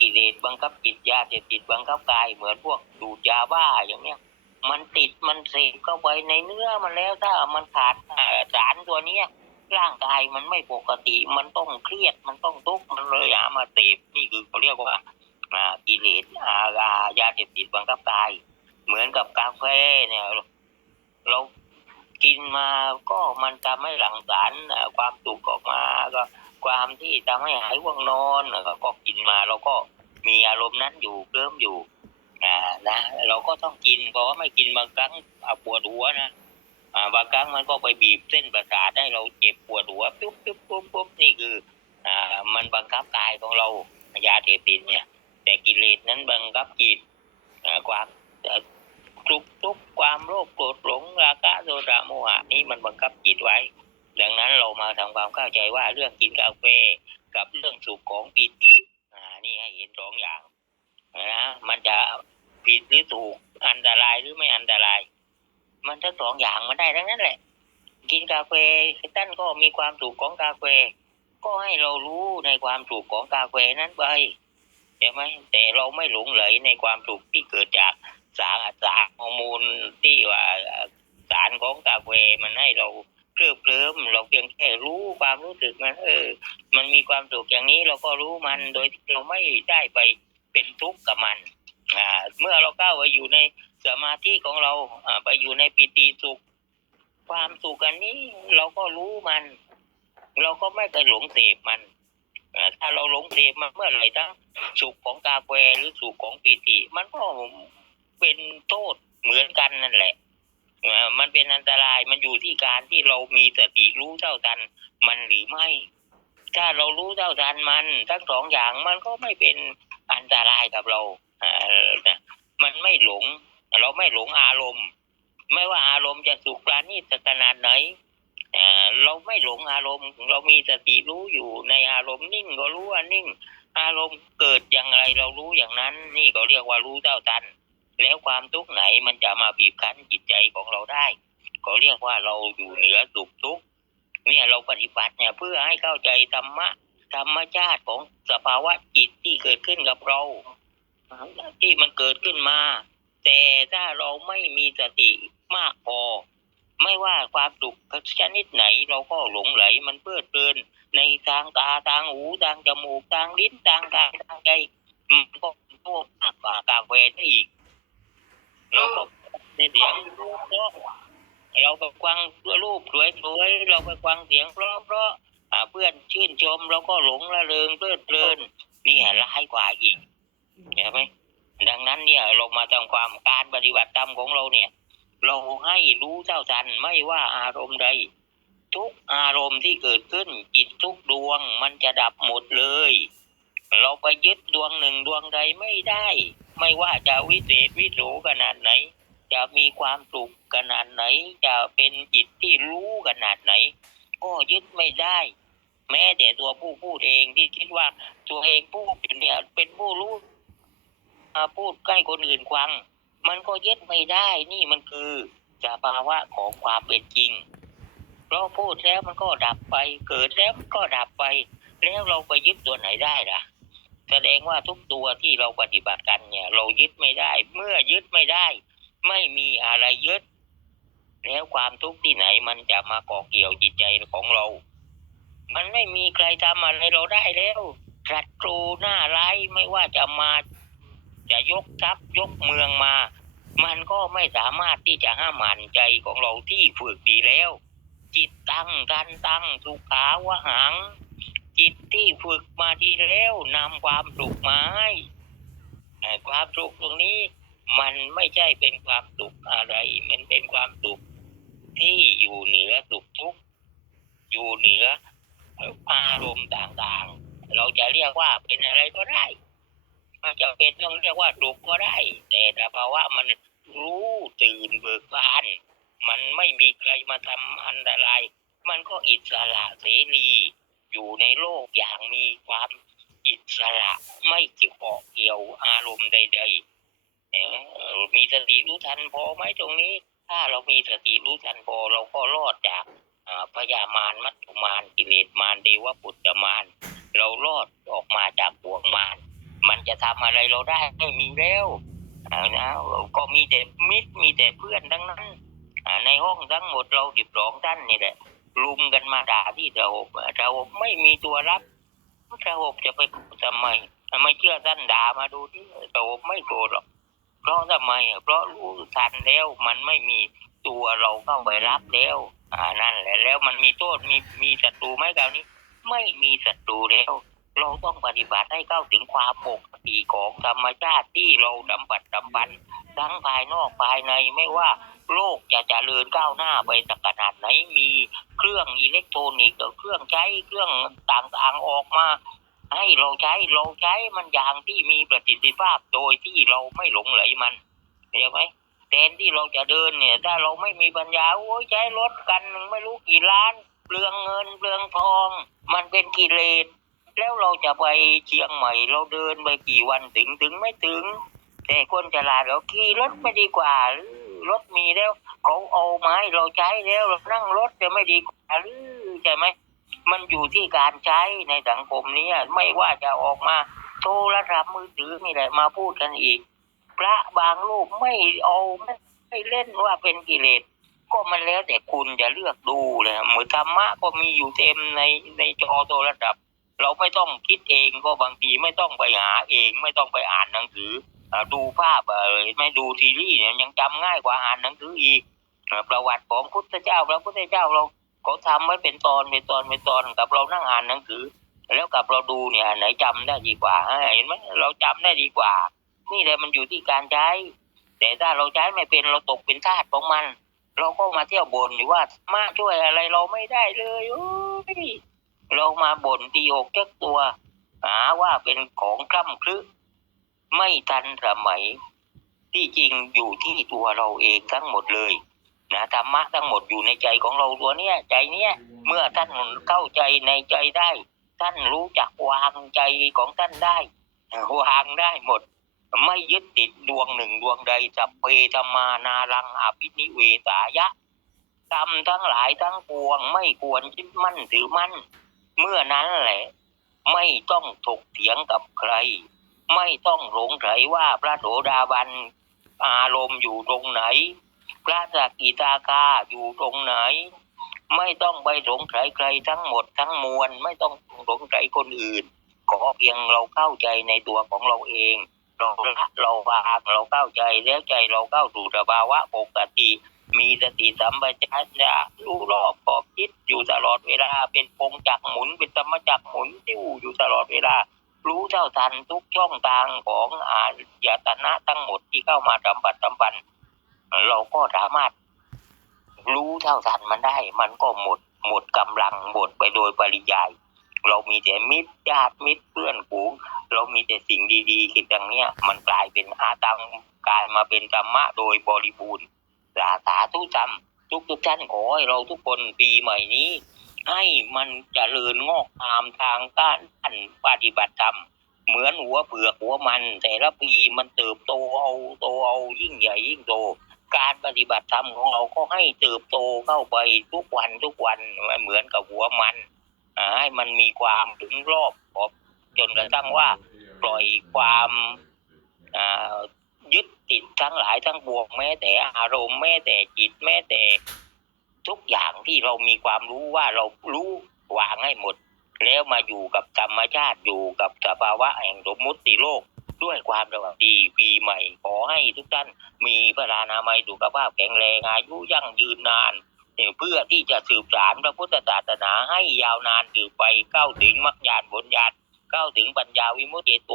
กิเลสบังคับจิตยาเสพติดบังคับกายเหมือนพวกดูดยาบ้าอย่างเนี้ยมันติดมันเสพเข้าไปในเนื้อมันแล้วถ้ามันขาดสารตัวเนี้ยร่างกายมันไม่ปกติมันต้องเครียดมันต้องทุกข์มันเลยหามาเสพนี่คือเขาเรียกว่ากิเลสอายายาเสพติดบังคับกาย เหมือนกับกาแฟเนี่ยเรากินมาก็มันทำให้หลั่งสารความสุขออกมาก็ ความที่ทำให้หายว่วงนอนก็ก็กินมาเราก็มีอารมณ์นั้นอยู่เริ่มอยู่อ่านะเราก็ต้องกินเพราะว่าไม่กินบางครั้งปวดหัวนะอ่าบางครั้งมันก็ไปบีบเส้นประสาทให้เราเจ็บปวดหัวปุ๊บปุ๊บปุ๊บปุ๊บนี่คืออ่ามันบังคับกายของเรายาเสพติดเนี่ย แต่กิเลสนั้นบังคับจิตอ่าความทุกทุกความโลภโกรธหลงราคะโทสะโมหะนี่มันบังคับจิตไว้ ทำความเข้าใจว่าเรื่องกินกาแฟกับเรื่องสุขของปีติอ่านี่ให้เห็นสองอย่างนะมันจะผิดหรือถูกอันตรายหรือไม่อันตราย มันทั้งสองอย่างมันได้ทั้งนั้นแหละ กินกาแฟท่านก็มีความสุขของกาแฟก็ให้เรารู้ในความสุขของกาแฟนั้นไปใช่ไหมแต่เราไม่หลงไหลในความสุขที่เกิดจากสารสารฮอร์โมนที่ว่าสารของกาแฟมันให้เรา เคลิบเคลิ้มเราเพียงแค่รู้ความรู้สึกมันเออ มันมีความสุขอย่างนี้เราก็รู้มันโดยที่เราไม่ได้ไปเป็นทุกข์กับมันอ่าเมื่อเราก้าวไปอยู่ในสมาธิของเราอ่าไปอยู่ในปิติสุข ความสุขอันนี้เราก็รู้มัน เราก็ไม่ไปหลงเสพมันอ่าถ้าเราหลงเสพมันเมื่อไหร่ทั้งสุขของกาแฟหรือสุขของปิติ มันก็เป็นโทษเหมือนกันนั่นแหละ มันเป็นอันตรายมันอยู่ที่การที่เรามีสติรู้เท่าทันมันหรือไม่ ถ้าเรารู้เท่าทันมันทั้งสองอย่างมันก็ไม่เป็นอันตรายกับเราอ่ามันไม่หลง เราไม่หลงอารมณ์ ไม่ว่าอารมณ์จะสุขปราณีตขนาดไหนอ่าเราไม่หลงอารมณ์ เรามีสติรู้อยู่ในอารมณ์นิ่งก็รู้ว่านิ่ง อารมณ์เกิดอย่างไรเรารู้อย่างนั้น นี่ก็เรียกว่ารู้เท่าทัน แล้วความทุกข์ไหนมันจะมาบีบคั้นจิตใจของเราได้ก็เรียกว่าเราอยู่เหนือสุขทุกข์เนี่ยเราปฏิบัติเนี่ยเพื่อให้เข้าใจธรรมะธรรมชาติของสภาวะจิตที่เกิดขึ้นกับเรา ที่มันเกิดขึ้นมา แต่ถ้าเราไม่มีสติมากพอ ไม่ว่าความสุขชนิดไหนเราก็หลงไหลมันเพลิดเพลิน ในทางตาทางหูทางจมูกทางลิ้นทางกายทางใจมันก็เป็นโทษมากกว่ากาแฟได้อีก เราก็ในเสียงเพราะเราไปฟังรูปสวยๆเราไปฟังเสียงเพราะๆอ่าเพื่อนชื่นชมเราก็หลงละเริงเพลิดเพลินนี่ร้ายกว่าอีกเห็นไหมดังนั้นเนี่ยเรามาทำความการปฏิบัติธรรมของเราเนี่ย เราให้รู้เท่าทันไม่ว่าอารมณ์ใด ทุกอารมณ์ที่เกิดขึ้นจิตทุกดวงมันจะดับหมดเลย เราไปยึดดวงหนึ่งดวงใดไม่ได้ ไม่ว่าจะวิเศษวิโสขนาดไหน จะมีความสุขขนาดไหน จะเป็นจิตที่รู้ขนาดไหน ก็ยึดไม่ได้ แม้แต่ตัวผู้พูดเองที่คิดว่าตัวเองพูดอยู่เนี่ยเป็นผู้รู้มาพูดใกล้คนอื่นฟัง มันก็ยึดไม่ได้นี่มันคือสภาวะของความเป็นจริงเราพูดแล้วมันก็ดับไป เกิดแล้วมันก็ดับไป แล้วเราไปยึดตัวไหนได้ล่ะ แสดงว่าทุกตัวที่เราปฏิบัติกันเนี่ย เรายึดไม่ได้ เมื่อยึดไม่ได้ ไม่มีอะไรยึด แล้วความทุกข์ที่ไหนมันจะมาเกาะเกี่ยวจิตใจของเรา มันไม่มีใครทำอะไรเราได้แล้วศัตรูหน้าร้ายไม่ว่าจะมาจะยกทรัพย์ยกเมืองมา มันก็ไม่สามารถที่จะห้ามหันใจของเราที่ฝึกดีแล้ว จิตตั้งกันตั้งสุขาวหัง จิตที่ฝึกมาดีแล้วนำความสุขมาให้ความสุขตรงนี้มันไม่ใช่เป็นความสุขอะไร มันเป็นความสุขที่อยู่เหนือสุขทุกข์อยู่เหนืออารมณ์ต่างๆ เราจะเรียกว่าเป็นอะไรก็ได้มันจะเป็นต้องเรียกว่าสุขก็ได้ แต่ถ้าภาวะมันรู้ตื่นเบิกบาน มันไม่มีใครมาทำอันตราย มันก็อิสระเสรี อยู่ในโลกอย่างมีความอิสระไม่เกี่ยวเกี่ยวอารมณ์ใดๆเอ่อมีสติรู้ทันพอไหมตรงนี้ ถ้าเรามีสติรู้ทันพอเราก็รอดจากอ่าพยามารมัตถุมารกิเลสมารเดวปุตตมารเรารอดออกมาจากบ่วงมารมันจะทำอะไรเราได้ไม่มีแล้วนะก็มีแต่มิตรมีแต่เพื่อนทั้งนั้นอ่าในห้องทั้งหมดเราสิบสองท่านนี่แหละ ลุมกันมาด่าที่ระบบระบบไม่มีตัวรับระบบจะไปทำไมทำไมเชื่อท่านด่ามาดูที่ระบบไม่โกรธหรอก เพราะทำไมเพราะรู้ทันแล้วมันไม่มีตัวเราเข้าไปรับแล้ว อ่านั่นแหละแล้วมันมีโทษมีมีศัตรูไหมคราวนี้ ไม่มีศัตรูแล้ว เราต้องปฏิบัติให้เข้าถึงความปกติของธรรมชาติที่เราดำบัดดำบันทั้งภายนอกภายในไม่ว่าโลกจะเจริญก้าวหน้าไปสักขนาดไหนมีเครื่องอิเล็กทรอนิกส์เครื่องใช้เครื่องต่างๆออกมา ให้เราใช้เราใช้มันอย่างที่มีประสิทธิภาพโดยที่เราไม่หลงไหลมันเข้าไหมแทนที่เราจะเดินเนี่ย ถ้าเราไม่มีปัญญาโอ้ยใช้รถกันไม่รู้กี่ล้านเปลืองเงินเปลืองทอง มันเป็นกิเลส แล้วเราจะไปเชียงใหม่เราเดินไปกี่วันถึงถึงไม่ถึง แต่คนฉลาดเราขี่รถไม่ดีกว่า รถมีแล้วเขาเอาไม้เราใช้แล้วเรานั่งรถจะไม่ดีกว่าหรือใช่ไหมมันอยู่ที่การใช้ในสังคมนี้ไม่ว่าจะออกมาโทรศัพท์มือถือนี่แหละมาพูดกันอีก พระบางรูปไม่เอาไม่ไม่เล่นว่าเป็นกิเลสก็มันแล้วแต่คุณจะเลือกดูเลยเหมือนธรรมะก็มีอยู่เต็มในในจอโทรศัพท์ เราไม่ต้องคิดเองก็บางทีไม่ต้องไปหาเอง ไม่ต้องไปอ่านหนังสือดูภาพเออไม่ดูซีรีส์เนี่ยยังจำง่ายกว่าอ่านหนังสืออีกประวัติของพุทธเจ้าพระพุทธเจ้าเราเขาทำไว้เป็นตอนเป็นตอนเป็นตอนกับเรานั่งอ่านหนังสือ แล้วกับเราดูเนี่ยไหนจำได้ดีกว่าเห็นไหมเราจำได้ดีกว่า นี่แหละมันอยู่ที่การใช้ แต่ถ้าเราใช้ไม่เป็นเราตกเป็นทาสของมัน เราก็มาเที่ยวบนอยู่ว่ามาช่วยอะไรเราไม่ได้เลยโอ้ย เรามาบ่นตีอกเจ้าตัว หาว่าเป็นของคล่ำคลึไม่ทันสมัย ที่จริงอยู่ที่ตัวเราเองทั้งหมดเลยนะธรรมะทั้งหมดอยู่ในใจของเราตัวเนี้ยใจเนี้ยเมื่อท่านเข้าใจในใจได้ ท่านรู้จักวางใจของท่านได้วางได้หมด ไม่ยึดติดดวงหนึ่งดวงใดสัพเพธมานารังอภินิเวสายะกรรมทั้งหลายทั้งปวงไม่ควรยึดมั่นถือมั่น เมื่อนั้นแหละ ไม่ต้องถกเถียงกับใคร ไม่ต้องหลงไหลว่าพระโสดาบันอารมณ์อยู่ตรงไหน พระสกิทาคาอยู่ตรงไหน ไม่ต้องไปสงสัยใครทั้งหมดทั้งมวลไม่ต้องสงสัยคนอื่น ขอเพียงเราเข้าใจในตัวของเราเองเราละเราวางเราเข้าใจแล้วใจเราเข้าสู่สภาวะปกติ มีสติสัมปชัญญะรู้รอบขอบคิดอยู่ตลอดเวลา เป็นกงจักหมุนเป็นธรรมจักหมุนติ้วอยู่ตลอดเวลา รู้เท่าทันทุกช่องทางของอายตนะทั้งหมดที่เข้ามาสัมผัสสัมพันธ์เราก็สามารถ รู้เท่าทันมันได้ มันก็หมด หมดกำลังหมดไปโดยปริยาย เรามีแต่มิตรญาติมิตรเพื่อนฝูง เรามีแต่สิ่งดีๆคิดอย่างเนี้ยมันกลายเป็นอาตังกลายมาเป็นธรรมะโดยบริบูรณ์ สาสาทุจำทุกทุกท่านขอให้เราทุกคนปีใหม่นี้ ให้มันจเจริญงอกงามทางการท่านปฏิบัติธรรม เหมือนหัวเผือกหัวมัน แต่ละปีมันเติบโตเอาโตเอายิ่งใหญ่ยิ่งโต การปฏิบัติธรรมของเราก็ให้เติบโตเข้าไปทุกวันทุกวันเหมือนกับหัวมันให้มันมีความถึงรอบขอบจนกระทั่งว่าปล่อยความอ่า ยึดติดทั้งหลายทั้งปวงแม้แต่อารมณ์แม้แต่จิตแม้แต่ ทุกอย่างที่เรามีความรู้ว่าเรารู้วางให้หมด แล้วมาอยู่กับธรรมชาติอยู่กับสภาวะแห่งสมมุติโลกด้วยความสวัสดีปีใหม่ ขอให้ทุกท่านมีพระรานามัยสุขภาพแข็งแรงอายุยั่งยืนนานเพื่อที่จะสืบสานพระพุทธศาสนาให้ยาวนานสืบไปเข้าถึงมรรคญาณผลญาณเข้าถึงปัญญาวิมุตติโต